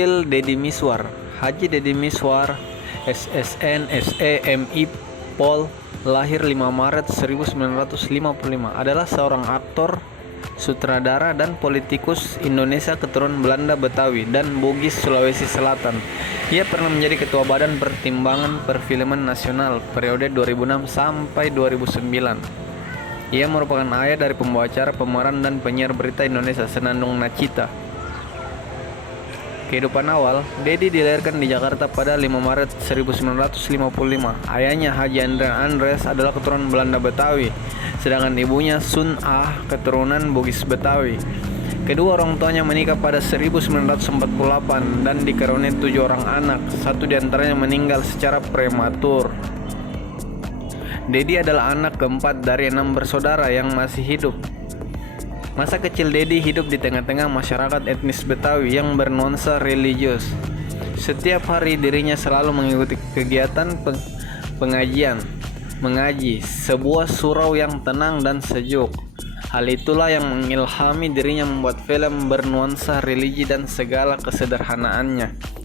Deddy Mizwar. Haji Deddy Mizwar, SSN, SEMI, Pol, lahir 5 Maret 1955, adalah seorang aktor, sutradara, dan politikus Indonesia keturunan Belanda Betawi dan Bugis, Sulawesi Selatan. Ia pernah menjadi Ketua Badan Pertimbangan Perfilman Nasional periode 2006 sampai 2009. Ia merupakan ayah dari pembawa acara, pemeran, dan penyiar berita Indonesia Senandung Nachita. Kehidupan awal, Deddy dilahirkan di Jakarta pada 5 Maret 1955. Ayahnya Haji Andreas adalah keturunan Belanda Betawi, sedangkan ibunya Sun Ah keturunan Bugis Betawi. Kedua orang tuanya menikah pada 1948 dan dikaruniai 7 orang anak, satu diantaranya meninggal secara prematur. Deddy adalah anak keempat dari 6 bersaudara yang masih hidup. Masa kecil Deddy hidup di tengah-tengah masyarakat etnis Betawi yang bernuansa religius. Setiap hari dirinya selalu mengikuti kegiatan pengajian, mengaji, sebuah surau yang tenang dan sejuk. Hal itulah yang mengilhami dirinya membuat film bernuansa religi dan segala kesederhanaannya.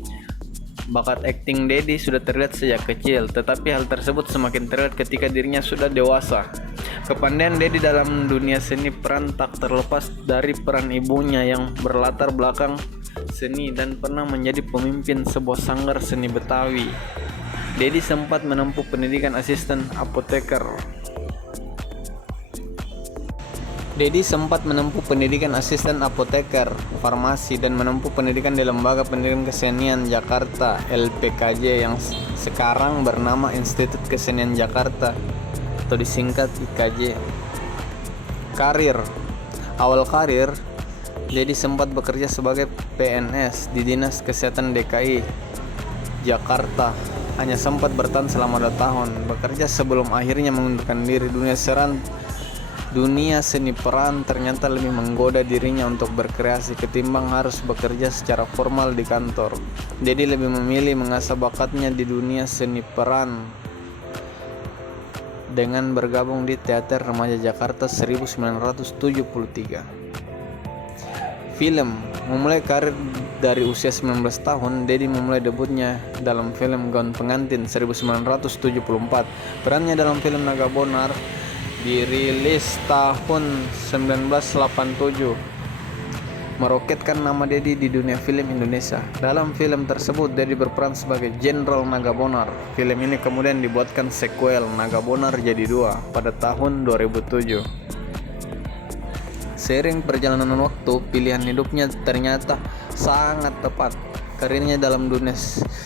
Bakat akting Deddy sudah terlihat sejak kecil, tetapi hal tersebut semakin terlihat ketika dirinya sudah dewasa. Kepandaian Deddy dalam dunia seni peran tak terlepas dari peran ibunya yang berlatar belakang seni dan pernah menjadi pemimpin sebuah sanggar seni Betawi. Deddy sempat menempuh pendidikan asisten apoteker. Farmasi, dan menempuh pendidikan di Lembaga Pendidikan Kesenian Jakarta (LPKJ) yang sekarang bernama Institut Kesenian Jakarta atau disingkat IKJ. Awal karir, Deddy sempat bekerja sebagai PNS di Dinas Kesehatan DKI Jakarta. Hanya sempat bertahan selama 2 tahun bekerja sebelum akhirnya mengundurkan diri. Dunia seni peran ternyata lebih menggoda dirinya untuk berkreasi ketimbang harus bekerja secara formal di kantor. Deddy lebih memilih mengasah bakatnya di dunia seni peran dengan bergabung di Teater Remaja Jakarta 1973. Film. Memulai karir dari usia 19 tahun, Deddy memulai debutnya dalam film Gaun Pengantin 1974. Perannya dalam film Naga Bonar dirilis tahun 1987, meroketkan nama Deddy di dunia film Indonesia. Dalam film tersebut, Deddy berperan sebagai Jenderal Naga Bonar. Film ini kemudian dibuatkan sequel, Naga Bonar Jadi 2, pada tahun 2007. Seiring perjalanan waktu, pilihan hidupnya ternyata sangat tepat. Karirnya dalam dunia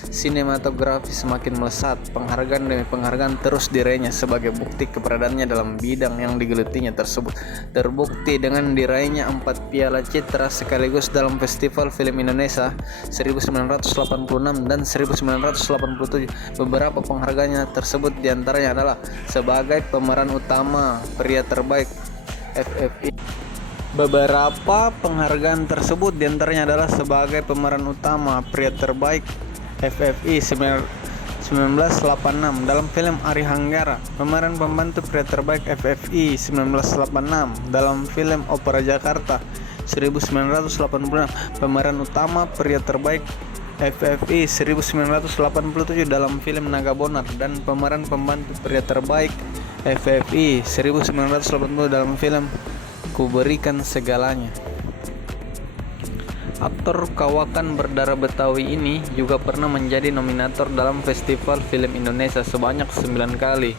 sinematografi semakin melesat. Penghargaan demi penghargaan terus diraihnya sebagai bukti keberadaannya dalam bidang yang digelutinya tersebut. Terbukti dengan diraihnya 4 piala citra sekaligus dalam Festival Film Indonesia 1986 dan 1987. Beberapa penghargaannya tersebut diantaranya adalah sebagai pemeran utama pria terbaik FFI. Beberapa penghargaan tersebut diantaranya adalah sebagai pemeran utama pria terbaik FFI 1986 dalam film Ari Hanggara, pemeran pembantu pria terbaik FFI 1986 dalam film Opera Jakarta 1986, pemeran utama pria terbaik FFI 1987 dalam film Naga Bonar, dan pemeran pembantu pria terbaik FFI 1980 dalam film Ku Berikan Segalanya. Aktor kawakan berdarah Betawi ini juga pernah menjadi nominator dalam Festival Film Indonesia sebanyak 9 kali,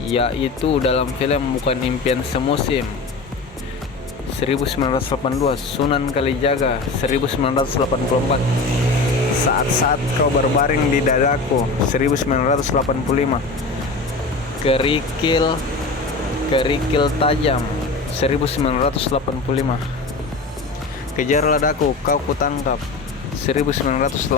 yaitu dalam film Bukan Impian Semusim 1982, Sunan Kalijaga 1984, Saat-saat Kau Berbaring di Dadaku 1985, Kerikil Tajam 1985, Kejarlah Daku Kau Kutangkap 1986,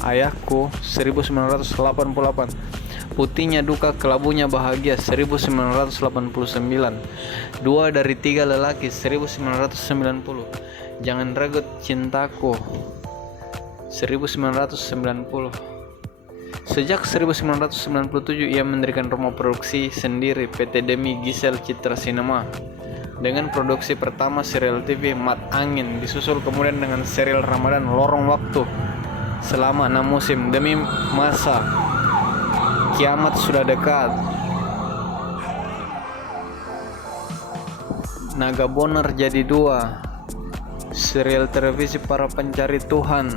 Ayahku 1988, Putihnya Duka Kelabunya Bahagia 1989, 2 dari 3 Lelaki 1990, Jangan Ragut Cintaku 1990. Sejak 1997 ia mendirikan rumah produksi sendiri, PT Demi Gisel Citra Cinema, dengan produksi pertama serial TV Mat Angin, disusul kemudian dengan serial Ramadan Lorong Waktu selama 6 musim demi masa kiamat sudah dekat. Naga Bonar jadi 2, serial televisi para pencari Tuhan.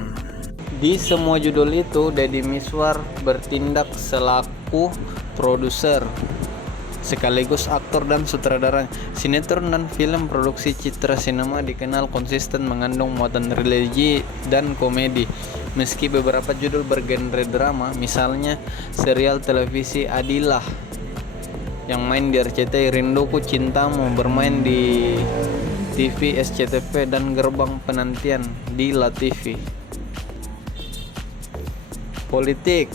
Di semua judul itu Deddy Mizwar bertindak selaku produser sekaligus aktor dan sutradara. Sinetron dan film produksi Citra Sinema dikenal konsisten mengandung muatan religi dan komedi. Meski beberapa judul bergenre drama, misalnya serial televisi Adilah yang main di RCTI, Rinduku Cintamu bermain di TV SCTV, dan Gerbang Penantian di LaTV. Politik.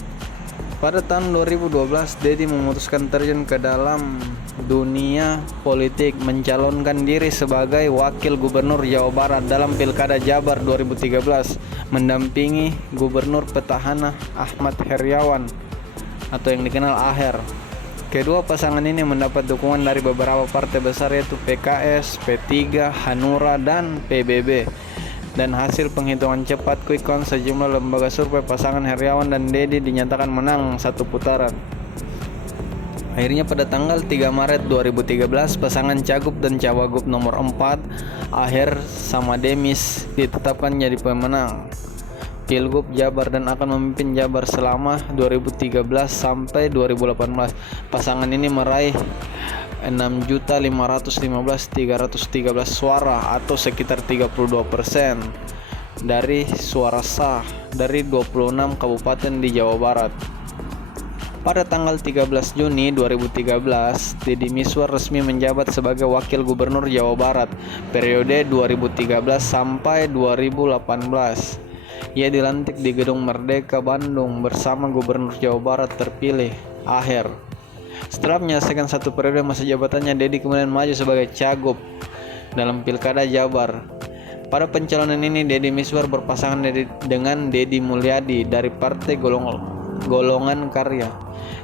Pada tahun 2012, Deddy memutuskan terjun ke dalam dunia politik, mencalonkan diri sebagai wakil gubernur Jawa Barat dalam Pilkada Jabar 2013, mendampingi gubernur petahana Ahmad Heriawan atau yang dikenal Aher. Kedua pasangan ini mendapat dukungan dari beberapa partai besar yaitu PKS, P3, Hanura, dan PBB. Dan hasil penghitungan cepat quick count sejumlah lembaga survei, pasangan Heriawan dan Deddy dinyatakan menang satu putaran. Akhirnya pada tanggal 3 Maret 2013, pasangan Cagup dan Cawagup nomor 4, Aher sama Demis, ditetapkan jadi pemenang Pilgub Jabar dan akan memimpin Jabar selama 2013 sampai 2018. Pasangan ini meraih 6.515.313 suara atau sekitar 32% dari suara sah dari 26 kabupaten di Jawa Barat. Pada tanggal 13 Juni 2013, Deddy Mizwar resmi menjabat sebagai Wakil Gubernur Jawa Barat periode 2013 sampai 2018. Ia dilantik di Gedung Merdeka, Bandung bersama Gubernur Jawa Barat terpilih, Aher. Setelah menyelesaikan satu periode masa jabatannya, Deddy kemudian maju sebagai Cagup dalam Pilkada Jabar. Pada pencalonan ini, Deddy Mizwar berpasangan dengan Deddy Mulyadi dari Partai Golongan Karya.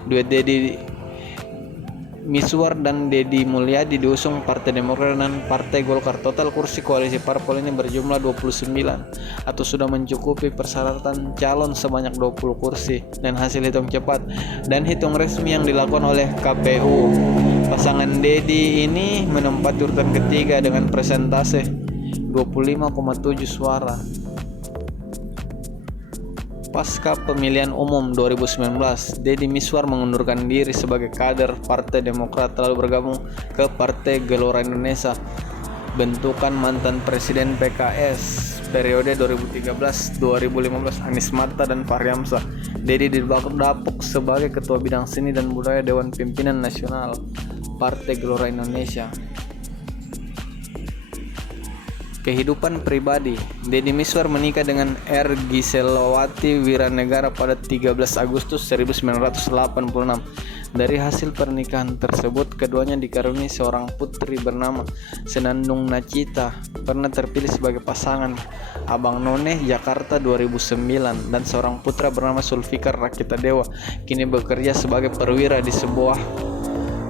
Duet Deddy Mizwar dan Deddy Mulyadi diusung Partai Demokrat dan Partai Golkar. Total kursi koalisi parpol ini berjumlah 29 atau sudah mencukupi persyaratan calon sebanyak 20 kursi. Dan hasil hitung cepat dan hitung resmi yang dilakukan oleh KPU, pasangan Deddy ini menempati urutan ketiga dengan persentase 25,7 suara. Pasca pemilihan umum 2019, Deddy Mizwar mengundurkan diri sebagai kader Partai Demokrat lalu bergabung ke Partai Gelora Indonesia, bentukan mantan Presiden PKS periode 2013-2015 Anies Mata dan Fahri Hamzah. Deddy didapuk sebagai Ketua Bidang Seni dan Budaya Dewan Pimpinan Nasional Partai Gelora Indonesia. Kehidupan pribadi. Deddy Mizwar menikah dengan R. Giselawati Wiranegara pada 13 Agustus 1986. Dari hasil pernikahan tersebut, keduanya dikaruniai seorang putri bernama Senandung Nachita, pernah terpilih sebagai pasangan Abang None Jakarta 2009, dan seorang putra bernama Sulfikar Rakita Dewa, kini bekerja sebagai perwira di sebuah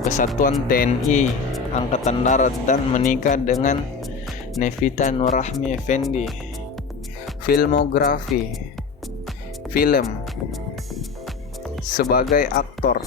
kesatuan TNI Angkatan Darat, dan menikah dengan Nevita Nurrahmi Effendi. Filmografi. Film. Sebagai aktor,